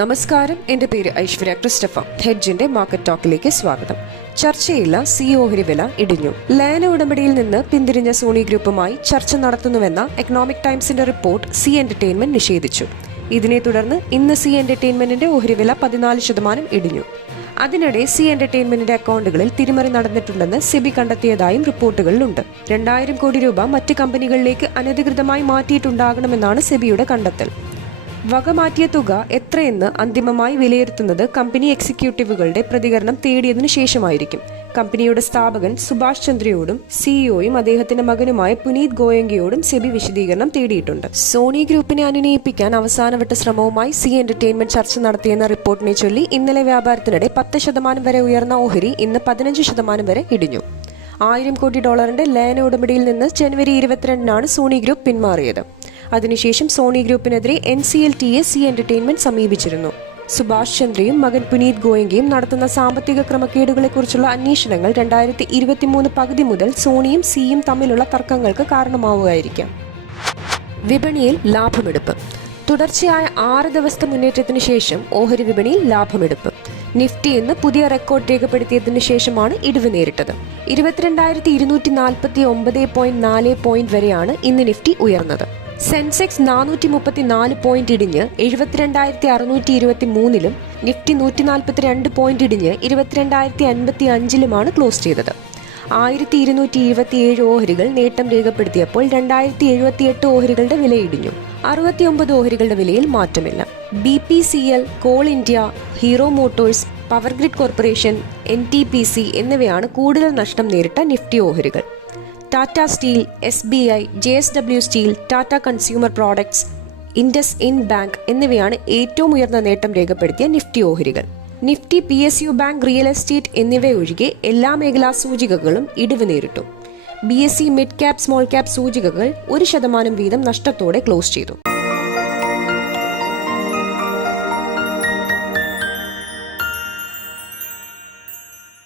നമസ്കാരം. എന്റെ പേര് ഐശ്വര്യ ക്രിസ്റ്റഫ ഹെഡ്ജിന്റെ മാർക്കറ്റ് ടോക്കിലേക്ക് സ്വാഗതം. ചർച്ചയില്ല സി ഓഹരി വില ഇടിഞ്ഞു. ലയന ഉടമ്പടിയിൽ നിന്ന് പിന്തിരിഞ്ഞ സോണി ഗ്രൂപ്പുമായി ചർച്ച നടത്തുന്നുവെന്ന എക്കണോമിക് ടൈംസിന്റെ റിപ്പോർട്ട് സി എന്റർടൈൻമെന്റ് നിഷേധിച്ചു. ഇതിനെ തുടർന്ന് ഇന്ന് സി എന്റർടൈൻമെന്റിന്റെ ഓഹരി വില പതിനാല് ശതമാനം ഇടിഞ്ഞു. അതിനിടെ സി എന്റർടൈൻമെന്റിന്റെ അക്കൗണ്ടുകളിൽ തിരിമറി നടന്നിട്ടുണ്ടെന്ന് സെബി കണ്ടെത്തിയതായും റിപ്പോർട്ടുകളിലുണ്ട്. രണ്ടായിരം കോടി രൂപ മറ്റ് കമ്പനികളിലേക്ക് അനധികൃതമായി മാറ്റിയിട്ടുണ്ടാകണമെന്നാണ് സെബിയുടെ കണ്ടെത്തൽ. വകമാറ്റിയ തുക എത്രയെന്ന് അന്തിമമായി വിലയിരുത്തുന്നത് കമ്പനി എക്സിക്യൂട്ടീവുകളുടെ പ്രതികരണം തേടിയതിനു ശേഷമായിരിക്കും. കമ്പനിയുടെ സ്ഥാപകൻ സുഭാഷ് ചന്ദ്രയോടും സിഇഒയും അദ്ദേഹത്തിന്റെ മകനുമായ പുനീത് ഗോയങ്കയോടും സെബി വിശദീകരണം തേടിയിട്ടുണ്ട്. സോണി ഗ്രൂപ്പിനെ അനുനയിപ്പിക്കാൻ അവസാനവട്ട ശ്രമവുമായി സി എന്റർടൈൻമെന്റ് ചർച്ച നടത്തിയെന്ന റിപ്പോർട്ടിനെ ചൊല്ലി ഇന്നലെ വ്യാപാരത്തിനിടെ പത്ത് ശതമാനം വരെ ഉയർന്ന ഓഹരി ഇന്ന് പതിനഞ്ച് ശതമാനം വരെ ഇടിഞ്ഞു. ആയിരം കോടി ഡോളറിന്റെ ലയന ഉടമ്പടിയിൽ നിന്ന് ജനുവരി ഇരുപത്തിരണ്ടിനാണ് സോണി ഗ്രൂപ്പ് പിന്മാറിയത്. അതിനുശേഷം Sony ഗ്രൂപ്പിനെതിരെ N C L T A Zee entertainment സമീപിച്ചിരുന്നു. സുഭാഷ് ചന്ദ്രയും മകൻ പുനീത് ഗോയങ്കയും നടത്തുന്ന സാമ്പത്തിക ക്രമക്കേടുകളെക്കുറിച്ചുള്ള അന്വേഷണങ്ങൾ രണ്ടായിരത്തി ഇരുപത്തിമൂന്ന് പകുതി മുതൽ സോണിയും സിയും തമ്മിലുള്ള തർക്കങ്ങൾക്ക് കാരണമാവുകയായിരിക്കാം. വിപണിയിൽ ലാഭമെടുപ്പ്. തുടർച്ചയായ ആറ് ദിവസത്തെ മുന്നേറ്റത്തിന് ശേഷം ഓഹരി വിപണിയിൽ ലാഭമെടുപ്പ്. നിഫ്റ്റി ഇന്ന് പുതിയ റെക്കോർഡ് രേഖപ്പെടുത്തിയതിനു ശേഷമാണ് ഇടിവ് നേരിട്ടത്. ഇരുപത്തിരണ്ടായിരത്തി ഇരുന്നൂറ്റി നാൽപ്പത്തി ഒമ്പത് പോയിന്റ് നാല് പോയിന്റ് വരെയാണ് ഇന്ന് നിഫ്റ്റി ഉയർന്നത്. സെൻസെക്സ് നാനൂറ്റി മുപ്പത്തി നാല് പോയിന്റ് ഇടിഞ്ഞ് എഴുപത്തിരണ്ടായിരത്തി അറുന്നൂറ്റി ഇരുപത്തി മൂന്നിലും നിഫ്റ്റി നൂറ്റി നാൽപ്പത്തി രണ്ട് പോയിന്റ് ഇടിഞ്ഞ് ഇരുപത്തിരണ്ടായിരത്തി അൻപത്തി അഞ്ചിലുമാണ് ക്ലോസ് ചെയ്തത്. ആയിരത്തി ഇരുന്നൂറ്റി ഇരുപത്തിയേഴ് ഓഹരികൾ നേട്ടം രേഖപ്പെടുത്തിയപ്പോൾ രണ്ടായിരത്തി എഴുപത്തിയെട്ട് ഓഹരികളുടെ വില ഇടിഞ്ഞു. അറുപത്തിയൊമ്പത് ഓഹരികളുടെ വിലയിൽ മാറ്റമില്ല. B P C L Coal India Hero Motors Power Grid Corporation N T P C എന്നിവയാണ് കൂടുതൽ നഷ്ടം നേരിട്ട നിഫ്റ്റി ഓഹരികൾ. Tata Steel S B I J S W Steel Tata Consumer Products IndusInd Bank എന്നിവയാണ് ഏറ്റവും ഉയർന്ന നേട്ടം രേഖപ്പെടുത്തിയ നിഫ്റ്റി ഓഹരികൾ. Nifty P S U bank real estate എന്നിവയൊഴികെ എല്ലാ മേഖലാ സൂചികകളും ഇടിവ് നേരിട്ടു. B S C mid cap small cap സൂചികകൾ ഒരു ശതമാനം വീതം നഷ്ടത്തോടെ ക്ലോസ് ചെയ്തു.